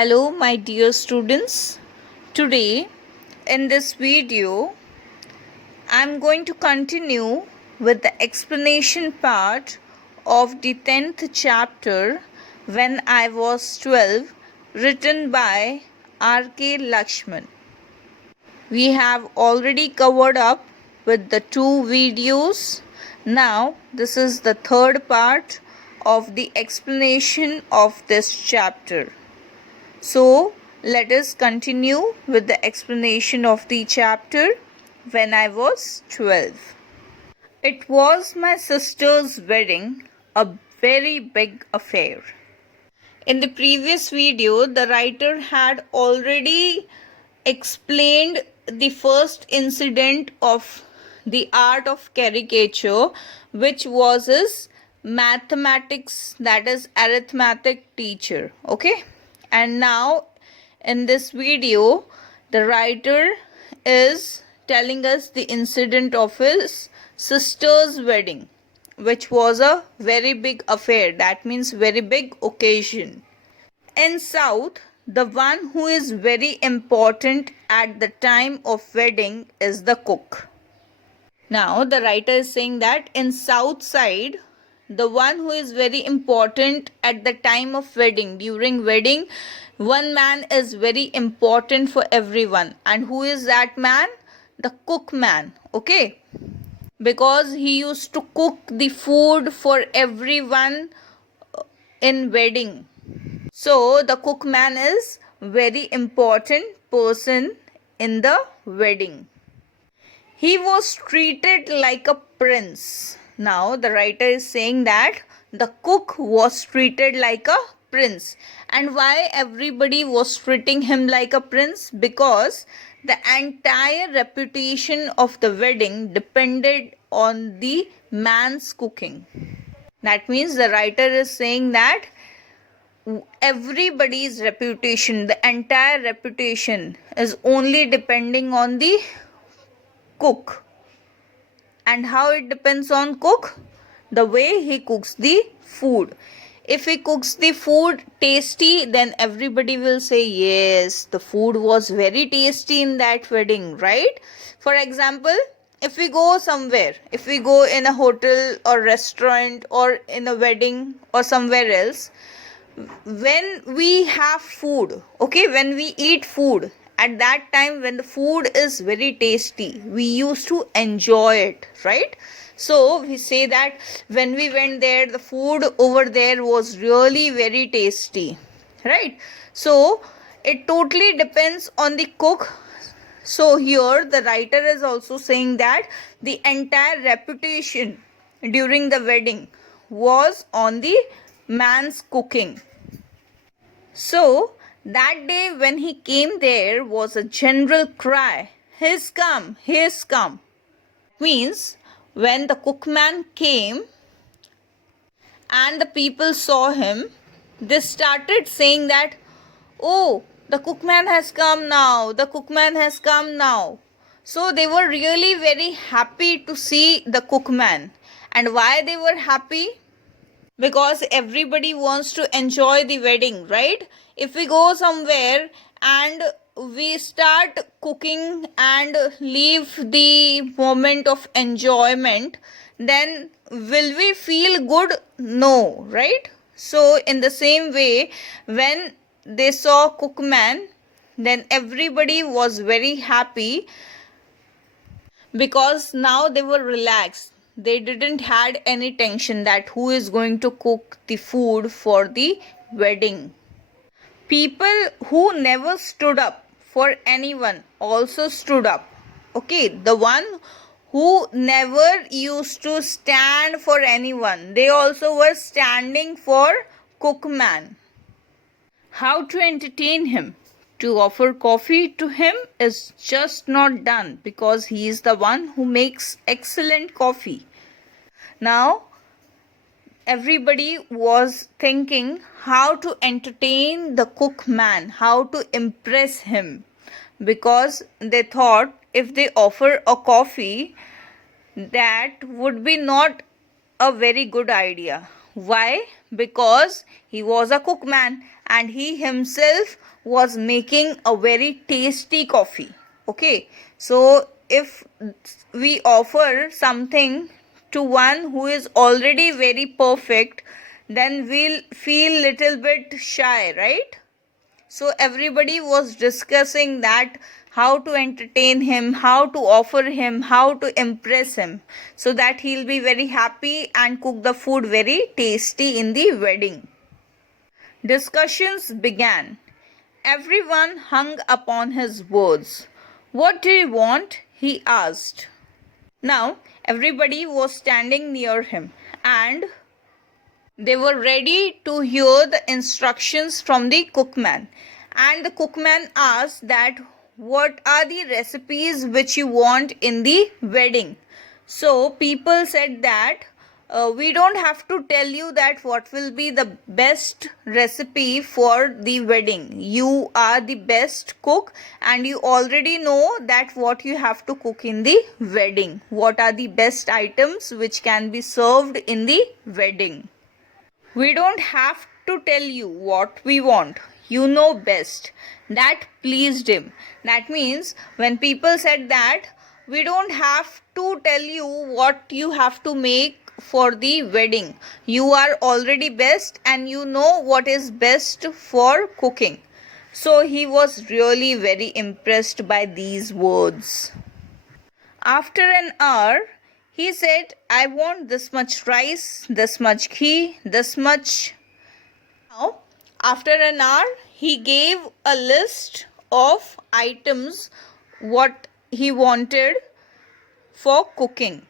Hello my dear students. Today in this video I am going to continue with the explanation part of the 10th chapter When I Was 12, written by R.K. Lakshman. We have already covered up with the two videos. Now this is the third part of the explanation of this chapter. So, let us continue with the explanation of the chapter When I Was 12. It was my sister's wedding, a very big affair. In the previous video, the writer had already explained the first incident of the art of caricature, which was his mathematics, that is arithmetic teacher. Okay, and now in this video the writer is telling us the incident of his sister's wedding, which was a very big affair, that means very big occasion. In South, the one who is very important at the time of wedding is the cook. Now the writer is saying that in South side, the one who is very important at the time of wedding, during wedding, one man is very important for everyone. And who is that man? The cook man. Okay, because he used to cook the food for everyone in wedding. So the cook man is very important person in the wedding. He was treated like a prince. Now the writer is saying that the cook was treated like a prince. And why everybody was treating him like a prince? Because the entire reputation of the wedding depended on the man's cooking. That means the writer is saying that everybody's reputation, the entire reputation, is only depending on the cook. And how it depends on cook? The way he cooks the food. If he cooks the food tasty, then everybody will say, yes, the food was very tasty in that wedding, right? For example, if we go somewhere, if we go in a hotel or restaurant or in a wedding or somewhere else, when we have food, okay, when we eat food, at that time when the food is very tasty, we used to enjoy it, right? So we say that when we went there, the food over there was really very tasty, right? So it totally depends on the cook. So here the writer is also saying that the entire reputation during the wedding was on the man's cooking. So that day when he came, there was a general cry, "He's come, he's come." Means when the cookman came and the people saw him, they started saying that, "Oh, the cookman has come now, the cookman has come now." So they were really very happy to see the cookman. And why they were happy? Because everybody wants to enjoy the wedding, right? If we go somewhere and we start cooking and leave the moment of enjoyment, then will we feel good? No, right? So in the same way, when they saw cookman, then everybody was very happy because now they were relaxed. They didn't had any tension that who is going to cook the food for the wedding. People who never stood up for anyone also stood up. Okay, the one who never used to stand for anyone, they also were standing for cookman. How to entertain him? To offer coffee to him is just not done because he is the one who makes excellent coffee. Now, everybody was thinking how to entertain the cookman, how to impress him, because they thought if they offer a coffee, that would be not a very good idea. Why? Because he was a cookman and he himself was making a very tasty coffee. Okay, so if we offer something to one who is already very perfect, then we'll feel little bit shy, right? So everybody was discussing that how to entertain him, how to offer him, how to impress him, so that he'll be very happy and cook the food very tasty in the wedding. Discussions began. Everyone hung upon his words. What do you want? He asked. Now everybody was standing near him and they were ready to hear the instructions from the cookman. And the cookman asked that what are the recipes which you want in the wedding. So people said that we don't have to tell you that what will be the best recipe for the wedding. You are the best cook and you already know that what you have to cook in the wedding. What are the best items which can be served in the wedding. We don't have to tell you what we want. You know best. That pleased him. That means when people said that we don't have to tell you what you have to make for the wedding. You are already best and you know what is best for cooking. So he was really very impressed by these words. After an hour, he said, I want this much rice, this much ghee, this much. Now, after an hour, he gave a list of items what he wanted for cooking.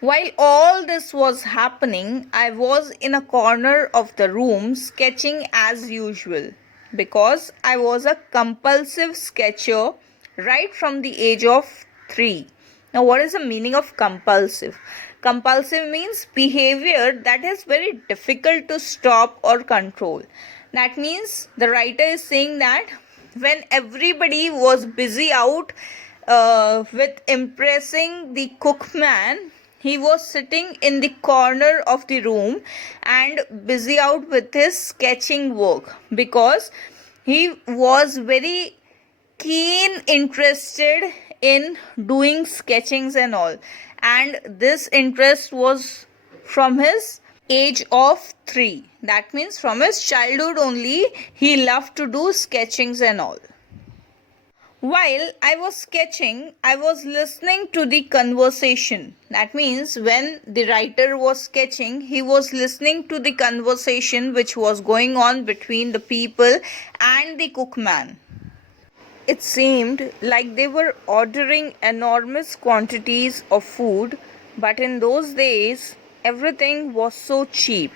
While all this was happening, I was in a corner of the room sketching as usual because I was a compulsive sketcher right from the age of 3. Now, what is the meaning of compulsive? Compulsive means behavior that is very difficult to stop or control. That means the writer is saying that when everybody was busy out with impressing the cookman, he was sitting in the corner of the room and busy out with his sketching work because he was very keen interested in doing sketchings and all, and this interest was from his age of 3. That means from his childhood only he loved to do sketchings and all. While I was sketching, I was listening to the conversation. That means when the writer was sketching, he was listening to the conversation which was going on between the people and the cookman. It seemed like they were ordering enormous quantities of food, but in those days, everything was so cheap.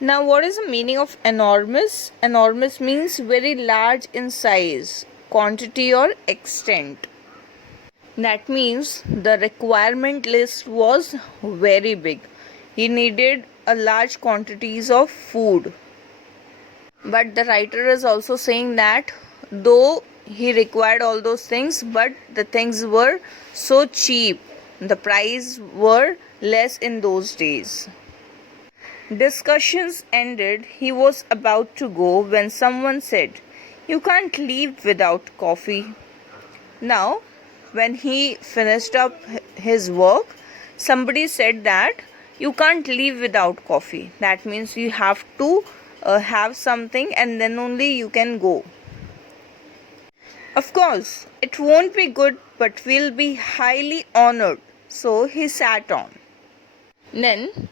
Now, what is the meaning of enormous? Enormous means very large in size, quantity or extent. That means the requirement list was very big. He needed a large quantities of food. But the writer is also saying that though he required all those things, but the things were so cheap, the price were less in those days. Discussions ended. He was about to go when someone said, you can't leave without coffee. Now, when he finished up his work, somebody said that you can't leave without coffee. That means you have to have something and then only you can go. Of course, it won't be good, but we'll be highly honored. So he sat on. Then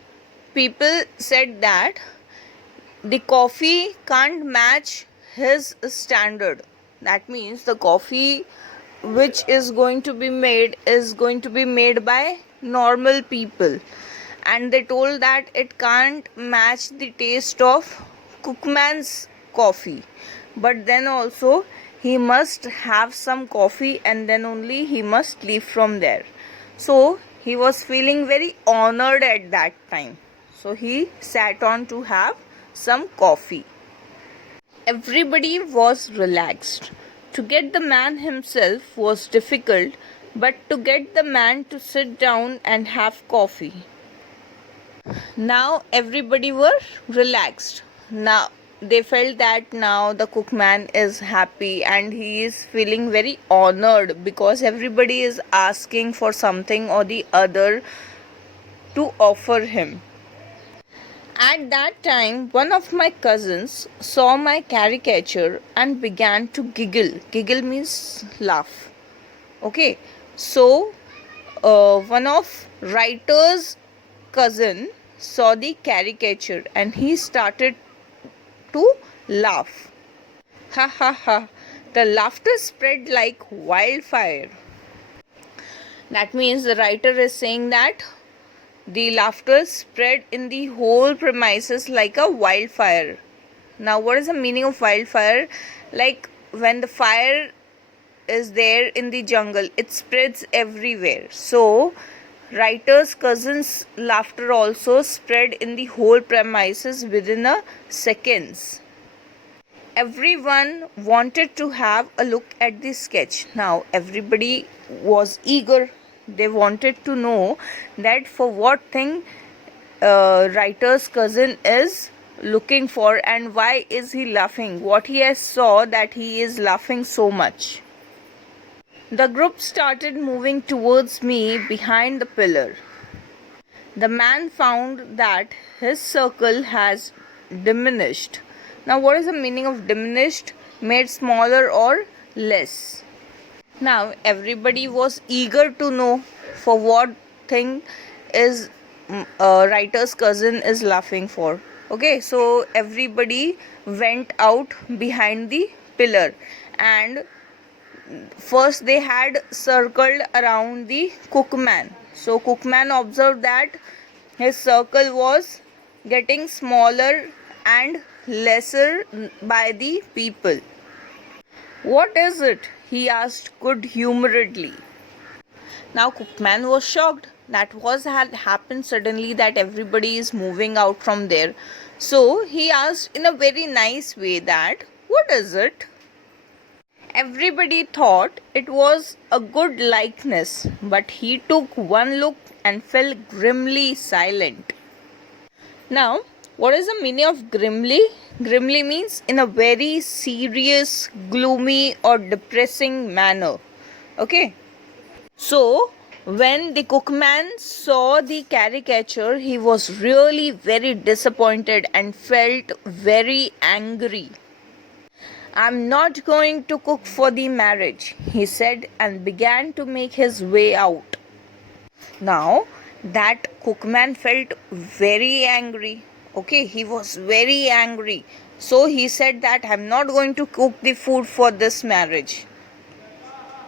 people said that the coffee can't match his standard. That means the coffee which is going to be made by normal people, and they told that it can't match the taste of cookman's coffee. But then also he must have some coffee and then only he must leave from there. So he was feeling very honored at that time. So he sat on to have some coffee. Everybody was relaxed. To get the man himself was difficult, but to get the man to sit down and have coffee. Now everybody were relaxed. Now they felt that now the cookman is happy and he is feeling very honored because everybody is asking for something or the other to offer him. At that time, one of my cousins saw my caricature and began to giggle. Giggle means laugh. Okay, so one of writer's cousin saw the caricature and he started to laugh. Ha ha ha. The laughter spread like wildfire. That means the writer is saying that the laughter spread in the whole premises like a wildfire. Now, what is the meaning of wildfire? Like when the fire is there in the jungle, it spreads everywhere. So, writer's cousin's laughter also spread in the whole premises within a seconds. Everyone wanted to have a look at the sketch. Now, everybody was eager. They wanted to know that for what thing writer's cousin is looking for and why is he laughing, what he has saw that he is laughing so much. The group started moving towards me behind the pillar. The man found that his circle has diminished. Now, what is the meaning of diminished? Made smaller or less. Now, everybody was eager to know for what thing is writer's cousin is laughing for. Okay, so everybody went out behind the pillar and first they had circled around the cookman. So cookman observed that his circle was getting smaller and lesser by the people. What is it? He asked good humoredly. Now cookman was shocked. That was had happened suddenly that everybody is moving out from there. So he asked in a very nice way that what is it? Everybody thought it was a good likeness, but he took one look and fell grimly silent. Now, what is the meaning of grimly? Grimly means in a very serious, gloomy or depressing manner. Okay. So, when the cookman saw the caricature, he was really very disappointed and felt very angry. I'm not going to cook for the marriage, he said, and began to make his way out. Now, that cookman felt very angry. Okay, he was very angry. So he said that I'm not going to cook the food for this marriage.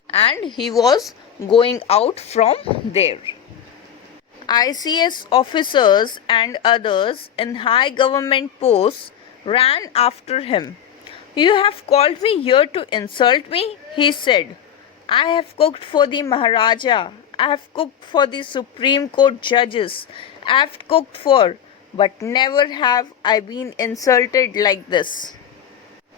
And he was going out from there. ICS officers and others in high government posts ran after him. You have called me here to insult me, he said. I have cooked for the Maharaja. I have cooked for the Supreme Court judges. I have cooked for, but never have I been insulted like this.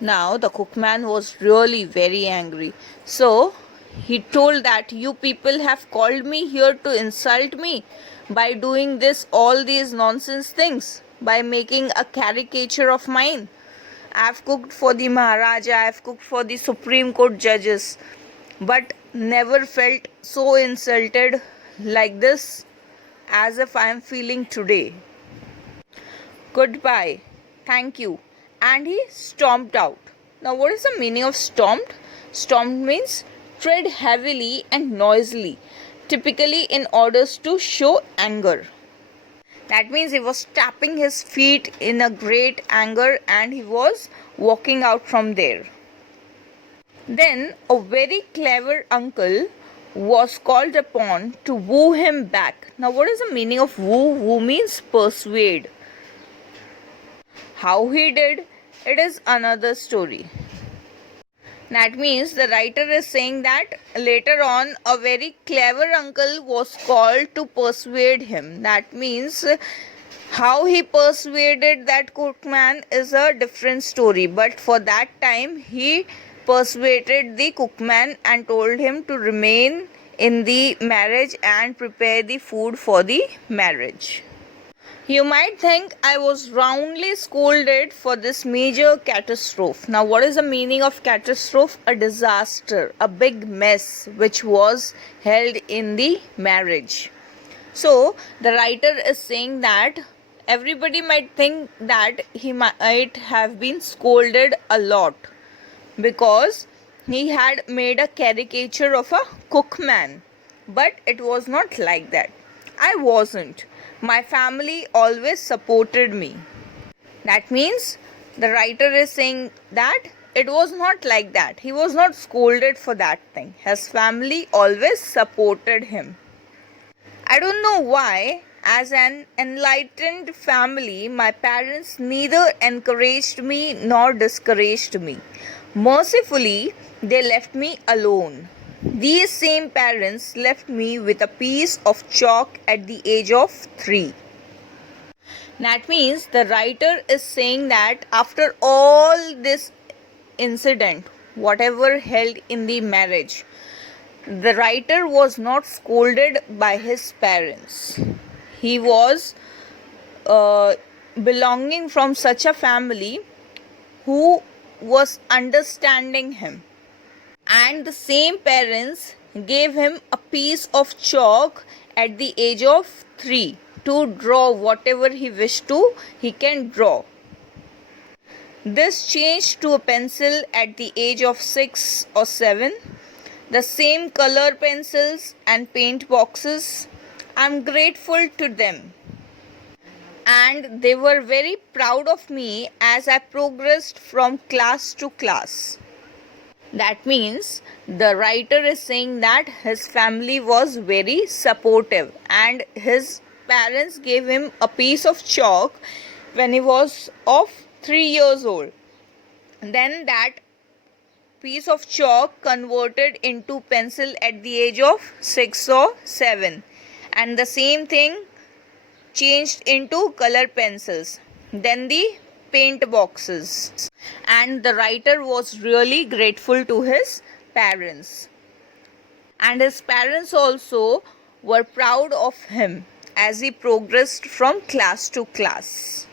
Now the cookman was really very angry. So he told that you people have called me here to insult me by doing all these nonsense things, by making a caricature of mine. I have cooked for the Maharaja, I have cooked for the Supreme Court judges, but never felt so insulted like this as if I am feeling today. Goodbye. Thank you. And he stomped out. Now, what is the meaning of stomped? Stomped means tread heavily and noisily, typically in order to show anger. That means he was tapping his feet in a great anger and he was walking out from there. Then a very clever uncle was called upon to woo him back. Now, what is the meaning of woo? Woo means persuade. How he did, it is another story. That means the writer is saying that later on a very clever uncle was called to persuade him. That means how he persuaded that cookman is a different story. But for that time he persuaded the cookman and told him to remain in the marriage and prepare the food for the marriage. You might think I was roundly scolded for this major catastrophe. Now, what is the meaning of catastrophe? A disaster, a big mess which was held in the marriage. So, the writer is saying that everybody might think that he might have been scolded a lot because he had made a caricature of a cookman. But it was not like that. I wasn't. My family always supported me. That means the writer is saying that it was not like that. He was not scolded for that thing. His family always supported him. I don't know why, as an enlightened family, my parents neither encouraged me nor discouraged me. Mercifully, they left me alone. These same parents left me with a piece of chalk at the age of 3. That means the writer is saying that after all this incident, whatever held in the marriage, the writer was not scolded by his parents. He was belonging from such a family who was understanding him. And the same parents gave him a piece of chalk at the age of 3 to draw whatever he wished to, he can draw. This changed to a pencil at the age of 6 or 7. The same color pencils and paint boxes. I'm grateful to them. And they were very proud of me as I progressed from class to class. That means the writer is saying that his family was very supportive and his parents gave him a piece of chalk when he was of 3 years old. Then that piece of chalk converted into pencil at the age of 6 or 7, and the same thing changed into color pencils, then the paint boxes, and the writer was really grateful to his parents, and his parents also were proud of him as he progressed from class to class.